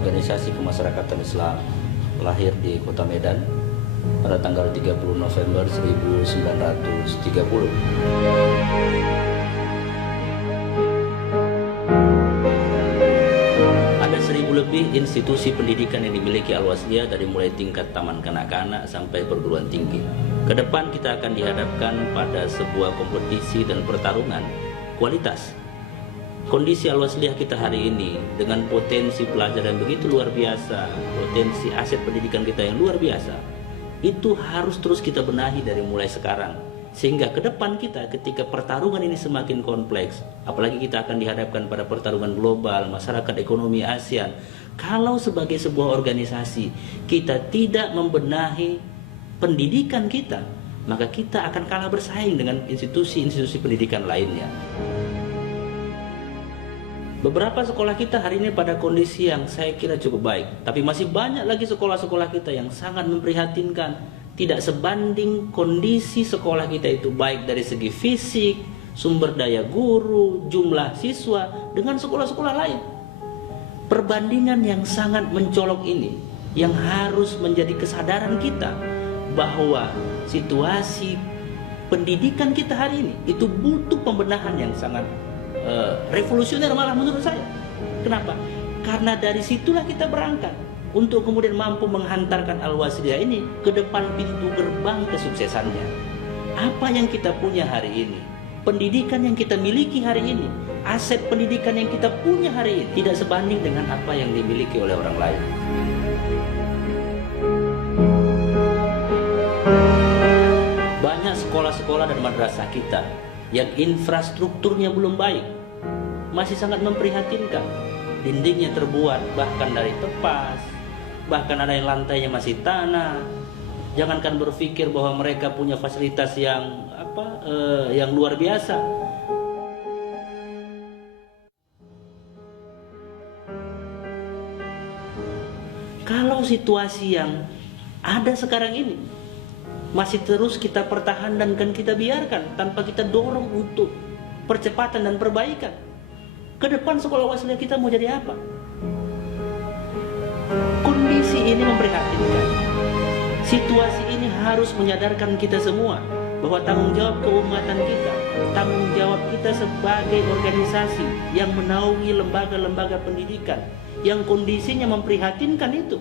organisasi kemasyarakatan Islam lahir di Kota Medan pada tanggal 30 November 1930. Ada 1000 lebih institusi pendidikan yang dimiliki Al-Wasliyah dari mulai tingkat taman kanak-kanak sampai perguruan tinggi. Ke depan kita akan dihadapkan pada sebuah kompetisi dan pertarungan kualitas. Kondisi Al-Wasliyah kita hari ini dengan potensi pelajaran yang begitu luar biasa, potensi aset pendidikan kita yang luar biasa, itu harus terus kita benahi dari mulai sekarang. Sehingga ke depan kita ketika pertarungan ini semakin kompleks, apalagi kita akan dihadapkan pada pertarungan global, masyarakat ekonomi ASEAN, kalau sebagai sebuah organisasi kita tidak membenahi pendidikan kita, maka kita akan kalah bersaing dengan institusi-institusi pendidikan lainnya. Beberapa sekolah kita hari ini pada kondisi yang saya kira cukup baik, tapi masih banyak lagi sekolah-sekolah kita yang sangat memprihatinkan. Tidak sebanding kondisi sekolah kita itu baik dari segi fisik, sumber daya guru, jumlah siswa dengan sekolah-sekolah lain. Perbandingan yang sangat mencolok ini yang harus menjadi kesadaran kita bahwa situasi pendidikan kita hari ini itu butuh pembenahan yang sangat revolusioner malah menurut saya. Kenapa? Karena dari situlah kita berangkat untuk kemudian mampu menghantarkan Al-Wasliyah ini ke depan pintu gerbang kesuksesannya. Apa yang kita punya hari ini, pendidikan yang kita miliki hari ini, aset pendidikan yang kita punya hari ini tidak sebanding dengan apa yang dimiliki oleh orang lain. Banyak sekolah-sekolah dan madrasah kita yang infrastrukturnya belum baik, masih sangat memprihatinkan. Dindingnya terbuat bahkan dari tepas, bahkan ada yang lantainya masih tanah. Jangankan berpikir bahwa mereka punya fasilitas yang yang luar biasa. Kalau situasi yang ada sekarang ini masih terus kita pertahankan dan kita biarkan tanpa kita dorong untuk percepatan dan perbaikan, ke depan sekolah Wasliyah kita mau jadi apa? Kondisi ini memprihatinkan. Situasi ini harus menyadarkan kita semua bahwa tanggung jawab keumatan kita, tanggung jawab kita sebagai organisasi yang menaungi lembaga-lembaga pendidikan yang kondisinya memprihatinkan itu,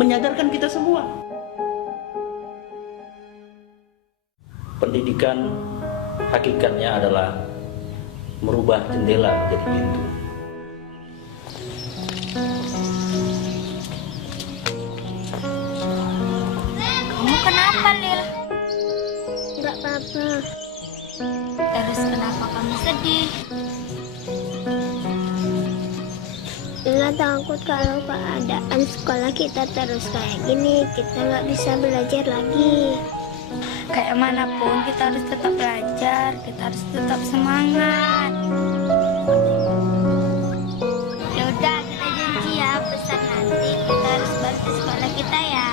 menyadarkan kita semua. Pendidikan hakikatnya adalah merubah jendela menjadi pintu. Kamu kenapa, Lil? Enggak apa-apa. Terus kenapa kamu sedih? Lila takut kalau keadaan sekolah kita terus kayak gini, kita nggak bisa belajar lagi. Kayak manapun kita harus tetap belajar, kita harus tetap semangat. Ya udah, kita janji ya, pesan nanti kita harus bantu sekolah kita ya.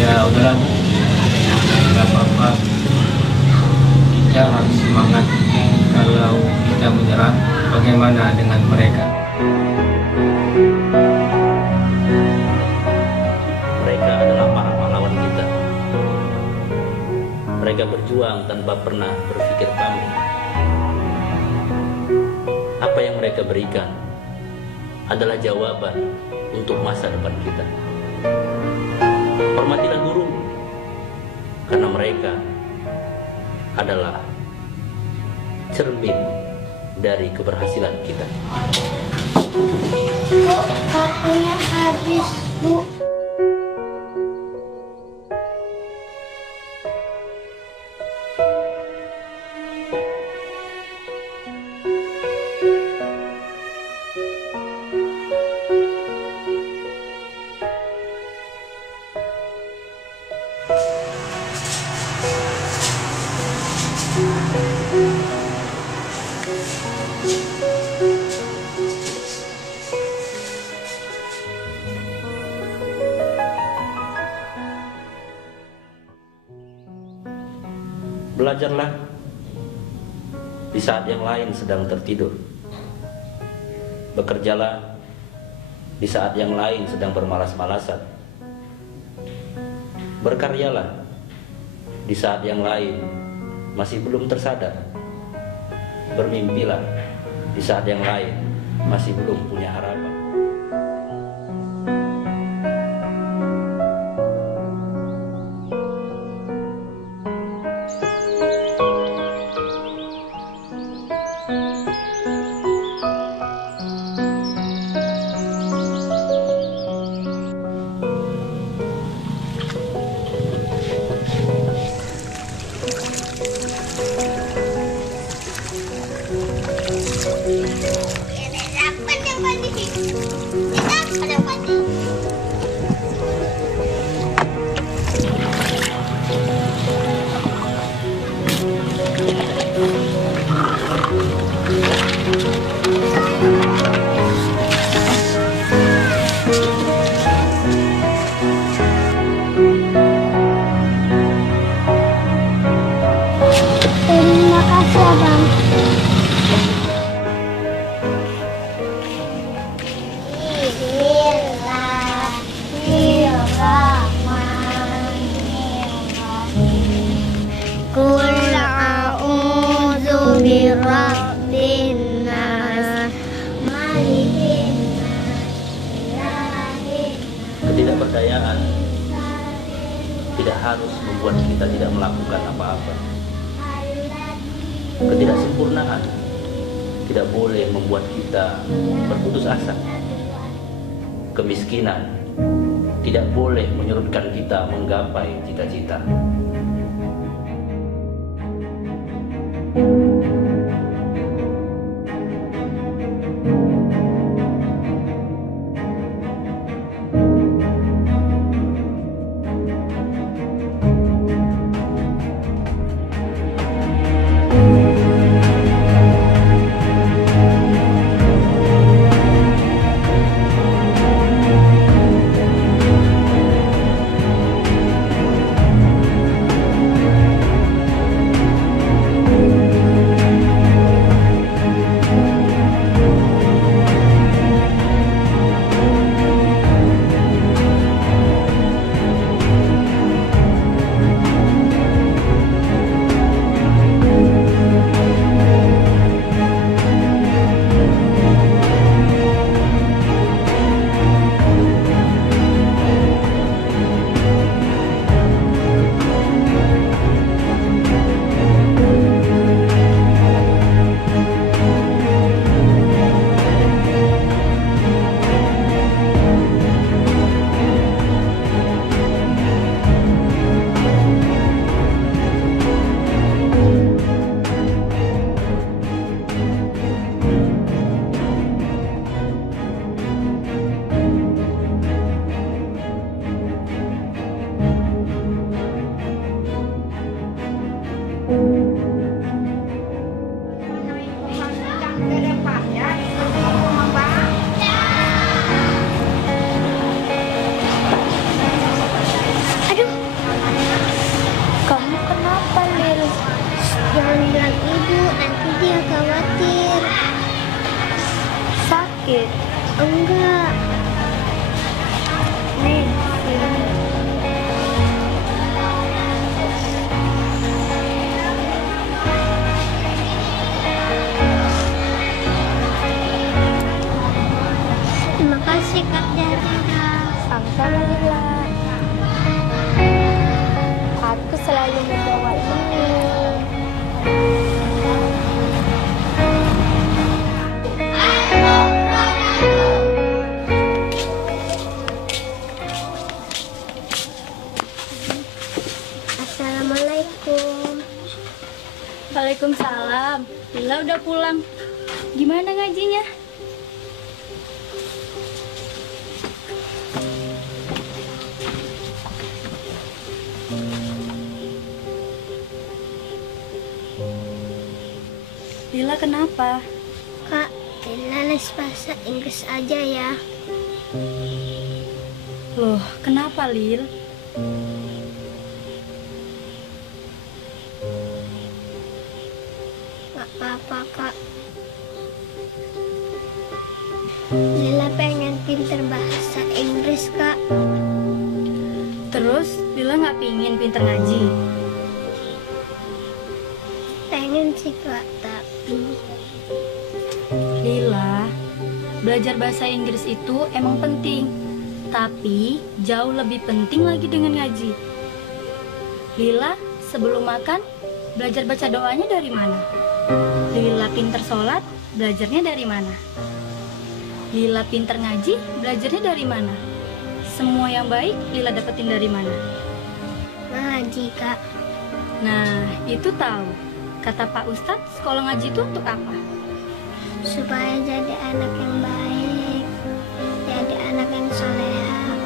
Ya udahlah Bu, nggak apa-apa, kita harus semangat. Kalau kita menyerah, bagaimana dengan mereka? Mereka adalah para pahlawan kita. Mereka berjuang tanpa pernah berpikir pamrih. Apa yang mereka berikan adalah jawaban untuk masa depan kita. Hormatilah guru, karena mereka adalah cermin dari keberhasilan kita. Bu, kartunya habis, Bu. Belajarlah di saat yang lain sedang tertidur. Bekerjalah di saat yang lain sedang bermalas-malasan. Berkaryalah di saat yang lain masih belum tersadar. Bermimpilah di saat yang lain masih belum punya harapan. Terima kasih abang. Qul a'udzu birabbin nas, malikin nas, ilahin nas. Ketidakberdayaan tidak harus membuat kita tidak melakukan apa-apa. Ketidaksempurnaan tidak boleh membuat kita berputus asa. Kemiskinan tidak boleh menyurutkan kita menggapai cita-cita. Aduh, kamu kenapa, Lil? Jangan bilang ibu, nanti dia khawatir. Sakit. Enggak. Nih, sini. Terima kasih Kak Jarina. Sama-sama, Lila. Aku selalu membawa ini. Assalamualaikum. Waalaikumsalam. Lila udah pulang. Gimana ngajinya? Lila kenapa? Kak, Lila les bahasa Inggris aja ya. Loh, kenapa Lil? apa-apa, Kak. Lila pengen pinter bahasa Inggris, Kak. Terus Lila nggak pingin pinter ngaji? Pengen sih, Kak, tapi Lila, belajar bahasa Inggris itu emang penting, tapi jauh lebih penting lagi dengan ngaji. Lila sebelum makan belajar baca doanya dari mana? Lila pinter sholat, belajarnya dari mana? Lila pinter ngaji, belajarnya dari mana? Semua yang baik Lila dapetin dari mana? ngaji, Kak. Nah, itu tahu. Kata Pak Ustadz, sekolah ngaji itu untuk apa? Supaya jadi anak yang baik, jadi anak yang soleha,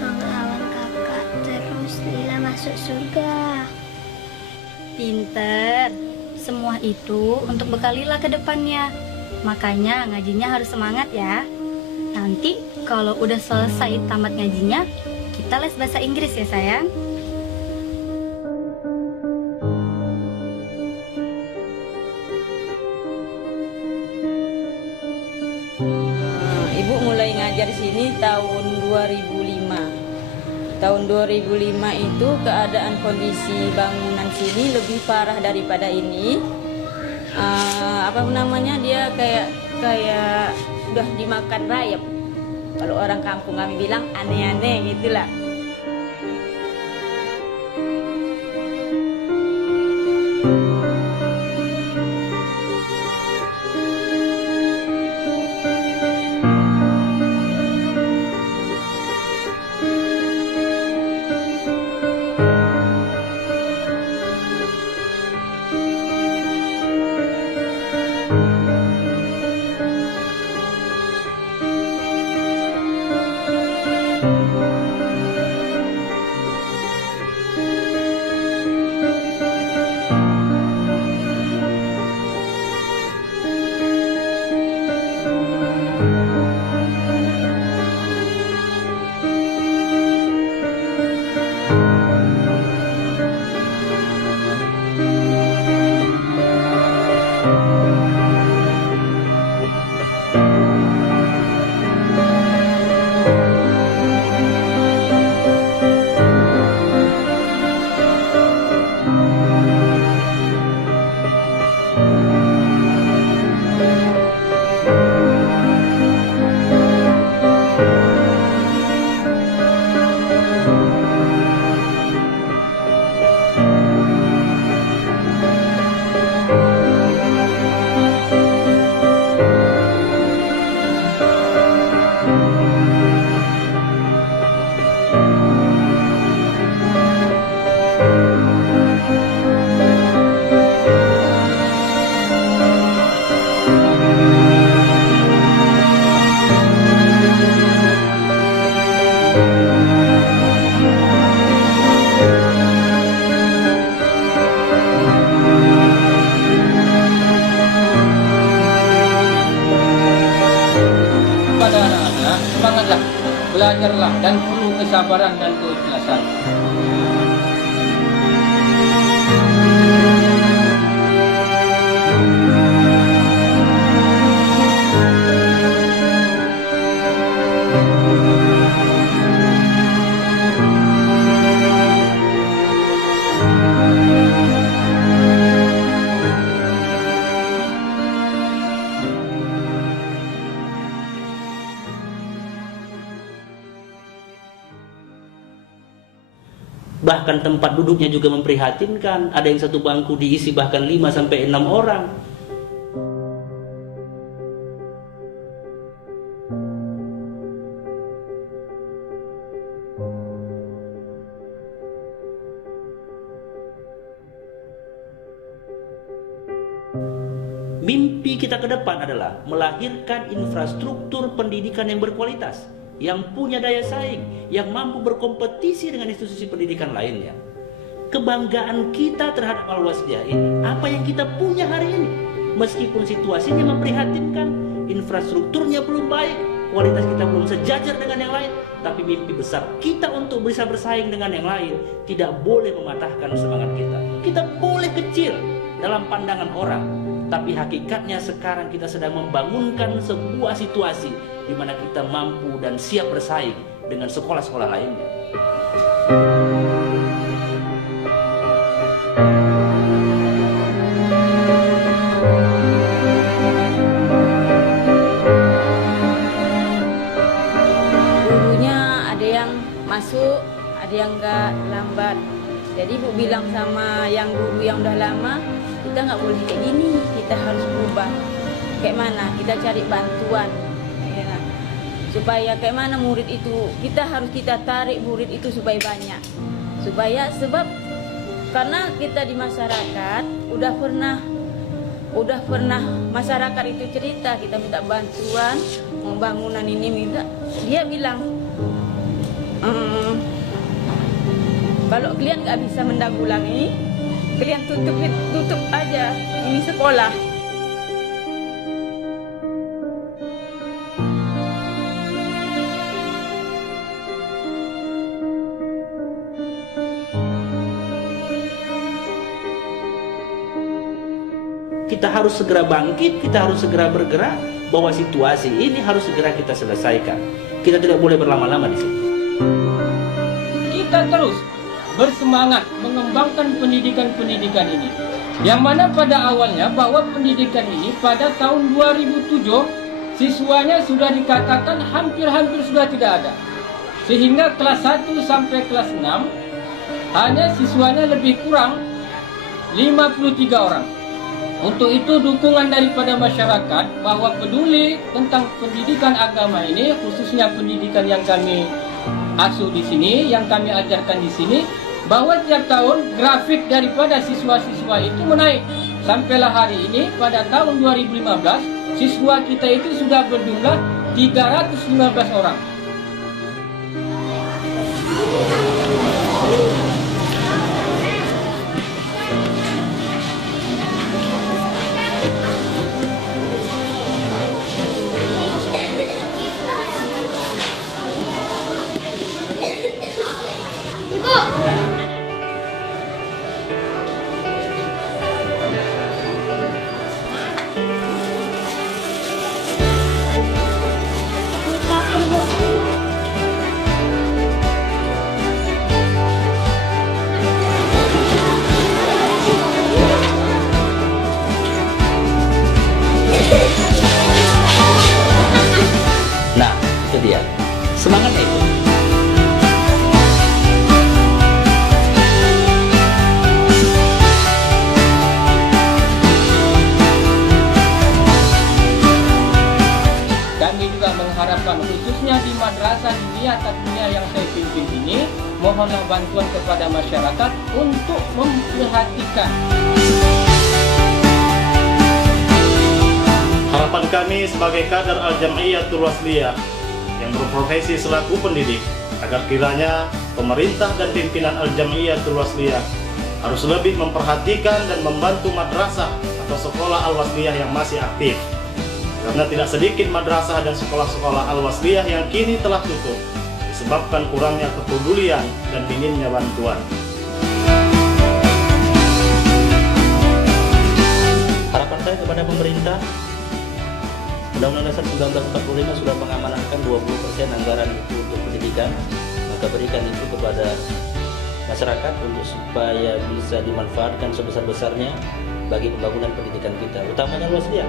ngelawan kakak, terus Lila masuk surga. Pinter. Semua itu untuk bekal Lila ke depannya. Makanya ngajinya harus semangat ya. Nanti kalau udah selesai tamat ngajinya, kita les bahasa Inggris ya sayang. Ibu mulai ngajar sini tahun 2005. Tahun 2005 itu keadaan kondisi bangunan sini lebih parah daripada ini. Dia kayak udah dimakan rayap. Kalau orang kampung kami bilang aneh-aneh gitulah. Pada anak-anak, semangatlah, belajarlah dan perlu kesabaran dan keikhlasan. Bahkan tempat duduknya juga memprihatinkan. Ada yang satu bangku diisi bahkan 5 sampai 6 orang. Mimpi kita ke depan adalah melahirkan infrastruktur pendidikan yang berkualitas, yang punya daya saing, yang mampu berkompetisi dengan institusi pendidikan lainnya. Kebanggaan kita terhadap Al-Wasdiyah ini, apa yang kita punya hari ini, meskipun situasinya memprihatinkan, infrastrukturnya belum baik, kualitas kita belum sejajar dengan yang lain, tapi mimpi besar kita untuk bisa bersaing dengan yang lain tidak boleh mematahkan semangat kita. Kita boleh kecil dalam pandangan orang, Tapi hakikatnya sekarang kita sedang membangunkan sebuah situasi di mana kita mampu dan siap bersaing dengan sekolah-sekolah lainnya. Gurunya ada yang masuk, ada yang nggak lambat. Jadi Bu bilang sama yang guru yang udah lama, kita nggak boleh kayak gini, kita harus berubah. Kayak mana? Kita cari bantuan, ya. Supaya kayak mana murid itu, kita tarik murid itu supaya banyak. Sebab karena kita di masyarakat udah pernah masyarakat itu cerita, kita minta bantuan pembangunan ini, dia bilang kalau kalian nggak bisa menanggulangi, kalian tutup aja ini sekolah. Kita harus segera bangkit, kita harus segera bergerak, bahwa situasi ini harus segera kita selesaikan. Kita tidak boleh berlama-lama di sini. Kita terus bersemangat mengembangkan pendidikan ini. Yang mana pada awalnya bahwa pendidikan ini pada tahun 2007 siswanya sudah dikatakan hampir sudah tidak ada. Sehingga kelas 1 sampai kelas 6 hanya siswanya lebih kurang 53 orang. Untuk itu dukungan daripada masyarakat bahwa peduli tentang pendidikan agama ini, khususnya pendidikan yang kami asuh di sini, yang kami ajarkan di sini, bahwa tiap tahun grafik daripada siswa-siswa itu menaik. Sampailah hari ini pada tahun 2015 siswa kita itu sudah berjumlah 315 orang. Nah, itu dia. Semangatnya itu. Kami juga mengharapkan khususnya di madrasah dunia takdunia yang saya pimpin ini, mohonlah bantuan kepada masyarakat untuk memperhatikan. Harapan kami sebagai kader Al-Jam'iyatul Wasliyah yang berprofesi selaku pendidik, agar kiranya pemerintah dan pimpinan Al-Jam'iyatul Wasliyah harus lebih memperhatikan dan membantu madrasah atau sekolah Al-Wasliyah yang masih aktif. Karena tidak sedikit madrasah dan sekolah-sekolah Al-Wasliyah yang kini telah tutup disebabkan kurangnya kepedulian dan minimnya bantuan. Harapan saya kepada pemerintah, Undang-Undang Dasar 1945 sudah mengamanahkan 20% anggaran itu untuk pendidikan, maka berikan itu kepada masyarakat untuk supaya bisa dimanfaatkan sebesar-besarnya bagi pembangunan pendidikan kita, utamanya Al-Wasliyah.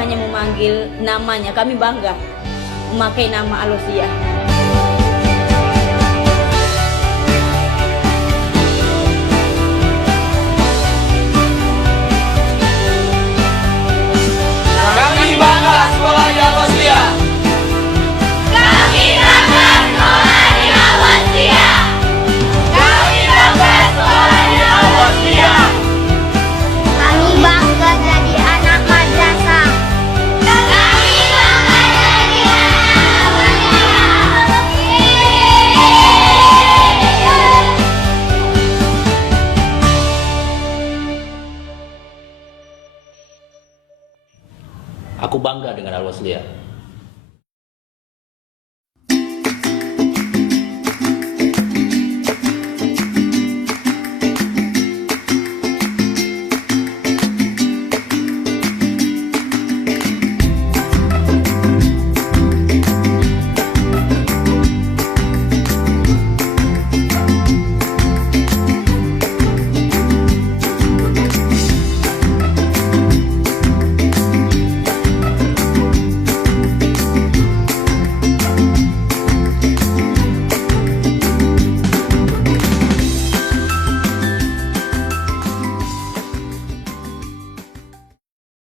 Hanya memanggil namanya, kami bangga memakai nama Al-Wasliyah. Kami bangga sekolah di Al-Wasliyah. Kami bangga sekolah di Al-Wasliyah. Kami bangga sekolah di Al-Wasliyah. Kami bangga jadi anak madrasah. Kami bangga jadi anak Aku bangga dengan Al-Wasliyah.